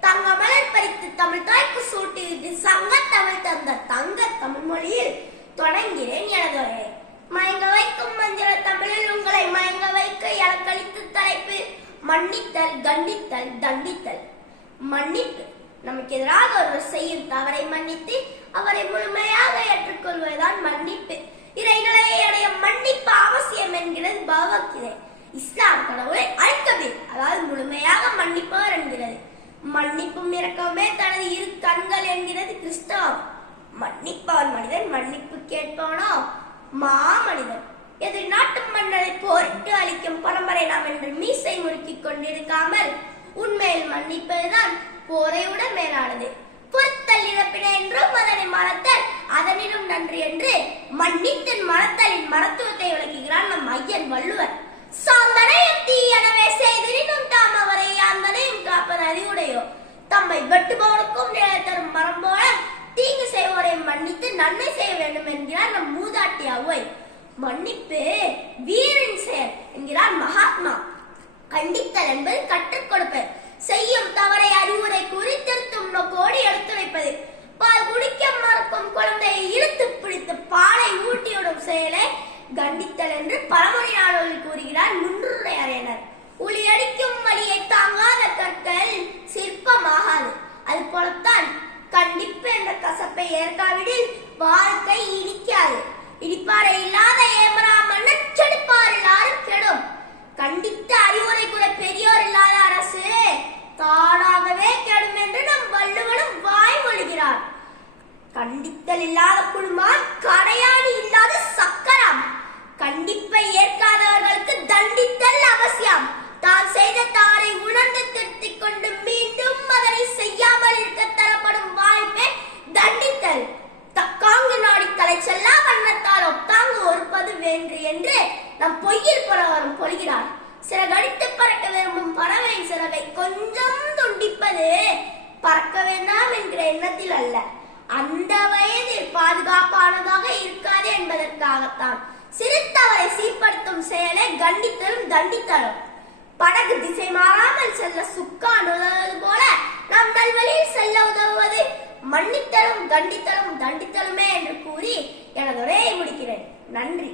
தங்க மலர் பறித்து தமிழ் தாய்க்கு சூட்டிவிட்டு சங்க தமிழ் தந்த தங்க தமிழ் மொழியில் தொடங்கிறேன் எனது மயங்க வைக்கும் மந்திர தமிழில் உங்களை மயங்க வைக்க எனக்களித்த தலைப்பு மன்னித்தல் கண்டித்தல் தண்டித்தல். மன்னிப்பு. நமக்கு எதிராக ஒருவர் செய்யும் தவறை மன்னித்து அவரை முழுமையாக ஏற்றுக்கொள்வதுதான் மன்னிப்பு. இறைநிலையை அடைய மன்னிப்பு அவசியம் என்கிறது பகவத்கீதை இஸ்லாம் கடவுளை அழைக்கவே அதாவது முழுமையாக மன்னிப்பவர் என்கிறது. மன்னிப்பும் இரக்கமே தனது இரு கண்கள் என்கிறது கிறிஸ்தவம். மன்னிப்பவன் மனிதன் மன்னிப்பு கேட்பவனோ மாமனிதன். எதிர் நாட்டு மன்னரை போரிட்டு அளிக்கும் பரம்பரை நாம் என்று மீசை முறுக்கிக் கொண்டிருக்காமல் உண்மையில் மன்னிப்பதுதான் போரை விட மேலானது. பொறுத்தல் இழப்பினை என்றும் அதனை மறத்தல் அதனிலும் நன்றி என்று மன்னித்தன் மறத்தலின் மருத்துவத்தை விளக்குகிறான் நம் ஐயன் வள்ளுவர். சாந்தனையும் நன்மை செய்ய வேண்டும் என்கிறார் நம் மூதாட்டி அவை மன்னிப்பு வீரன் செயல் என்கிறார் மகாத்மா. கண்டித்தல் என்பது கற்றுக் கொடுப்பது. செய்யும் தவறை அறிவுரை கூறி திருத்தும் நோக்கோடு எடுத்து வைப்பது. பால் குடிக்க மறக்கும் குழந்தையை இழுத்து பிடித்து பாலை ஊட்டிவிடும் செயலை கண்டித்தல் என்று பழமொழி நாடுகளில் கூறுகிறார் முன்னுரை அறையினர் உளி அடிக்கும் வழியை தாங்காத கற்கள் சிற்பமாகாது. அது போலத்தான் கண்டிப்பு என்ற கசப்பை ஏற்காவிடில் வாழ்க்கை இனிக்காது. இடிப்பாறை இல்லாத ஏமரா மன்னன் செடுப்பார் எல்லாரும் கெடும். கண்டித்த அறிவுரை கூட பெரியோர் இல்லாத அரசு தானாகவே கெடும் என்று நம் வள்ளுவனும் வாய்மொழிகிறார் கண்டித்தல் இல்லாத குழுமான் கடையாணி இல்லாத சக்கரம். என்று நம் பொய்யில் புறவரும் பொழிகிறார். சிறகடித்து பறக்க விரும்பும் பறவை சிறவை கொஞ்சம் துண்டிப்பது பறக்க வேண்டாம் என்கிற எண்ணத்தில் அல்ல. அந்த வயதில் பாதுகாப்பானதாக இருக்காது என்பதற்காகத்தான் சிறுத்தவரை சீர்படுத்தும் செயலை கண்டித்தலும் தண்டித்தலும். படகு திசை மாறாமல் செல்ல சுக்கான் உதவுவது போல நாம் நல்வழியில் செல்ல உதவுவது மன்னித்தலும் கண்டித்தலும் தண்டித்தலுமே என்று கூறி எனது உரையை முடிக்கிறேன். நன்றி.